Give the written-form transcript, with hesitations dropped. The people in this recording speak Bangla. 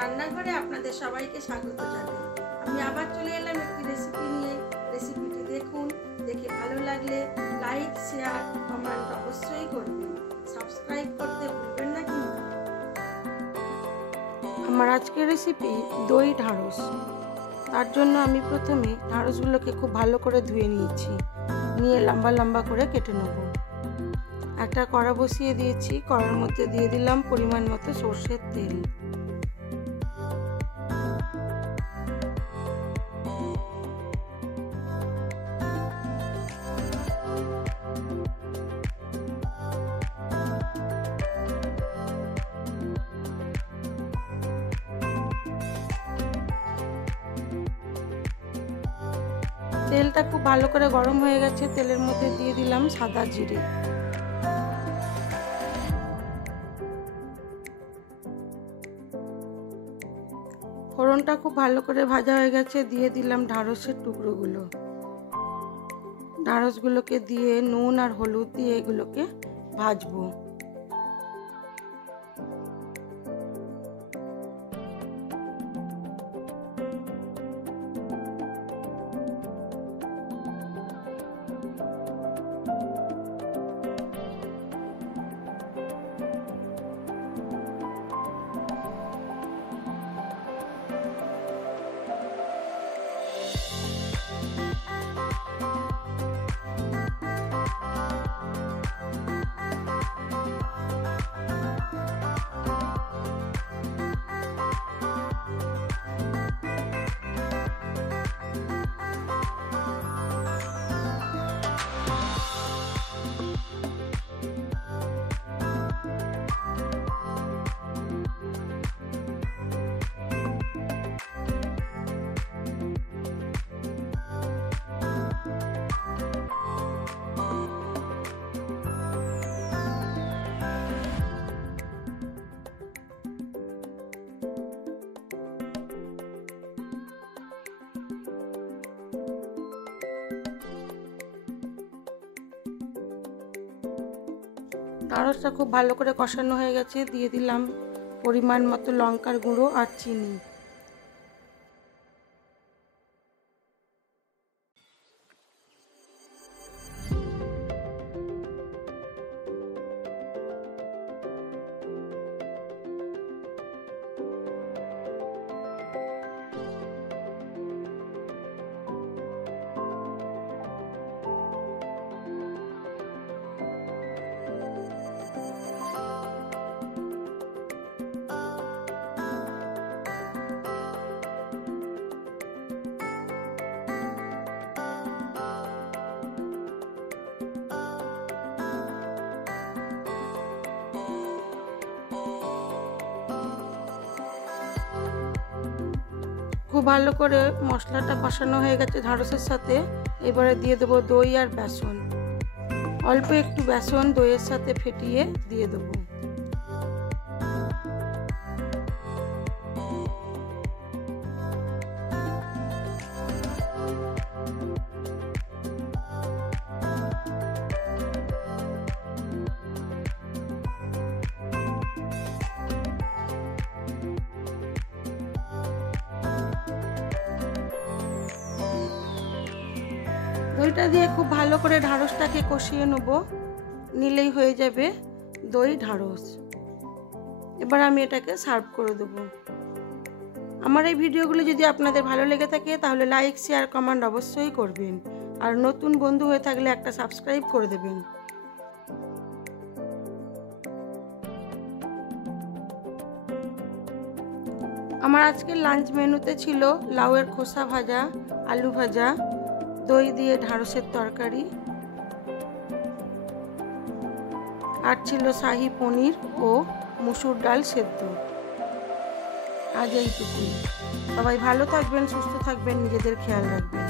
রান্নাঘরে আপনাদের সবাইকে স্বাগত জানাই। আমি আবার চলে এলাম একটি রেসিপি নিয়ে। রেসিপিটি দেখুন, দেখে ভালো লাগলে লাইক, শেয়ার, কমেন্ট অবশ্যই করবেন। সাবস্ক্রাইব করতে ভুলবেন না কিন্তু। আমার আজকের রেসিপি দই ঢ্যাঁড়স। তার জন্য আমি প্রথমে ঢ্যাঁড়সগুলোকে খুব ভালো করে ধুয়ে নিয়েছি, নিয়ে লম্বা লম্বা করে কেটে নেব। একটা কড়া বসিয়ে দিয়েছি, কড়ার মধ্যে দিয়ে দিলাম পরিমাণ মতো সরষের তেল। তেলটা খুব ভালো করে গরম হয়ে গেছে, তেলের মধ্যে দিয়ে দিলাম সাদা জিরে। ফোড়নটা খুব ভালো করে ভাজা হয়ে গেছে, দিয়ে দিলাম ঢ্যাঁড়সের টুকরোগুলো। ঢ্যাঁড়সগুলোকে দিয়ে নুন আর হলুদ দিয়ে এগুলোকে ভাজবো। ঢ্যাঁড়সটা খুব ভালো করে কষানো হয়ে গেছে, দিয়ে দিলাম পরিমাণ মতো লঙ্কার গুঁড়ো আর চিনি। খুব ভালো করে মশলাটা কষানো হয়ে গেছে ঢ্যাঁড়সের সাথে। এবারে দিয়ে দেবো দই আর বেসন। অল্প একটু বেসন দইয়ের সাথে ফেটিয়ে দিয়ে দেবো। দইটা দিয়ে খুব ভালো করে ঢ্যাঁড়সটাকে কষিয়ে নেব, নিলেই হয়ে যাবে দই ঢ্যাঁড়স। এবার আমি এটাকে সার্ভ করে দেব। আমার এই ভিডিওগুলো যদি আপনাদের ভালো লেগে থাকে তাহলে লাইক, শেয়ার, কমেন্ট অবশ্যই করবেন। আর নতুন বন্ধু হয়ে থাকলে একটা সাবস্ক্রাইব করে দেবেন। আমার আজকের লাঞ্চ মেনুতে ছিল লাউয়ের খোসা ভাজা, আলু ভাজা, দই দিয়ে ঢ্যাঁড়সের তরকারি, আর ছিল শাহী পনির ও মুসুর ডাল সেদ্ধ। আজ এইটুকুই। সবাই ভালো থাকবেন, সুস্থ থাকবেন, নিজেদের খেয়াল রাখবেন।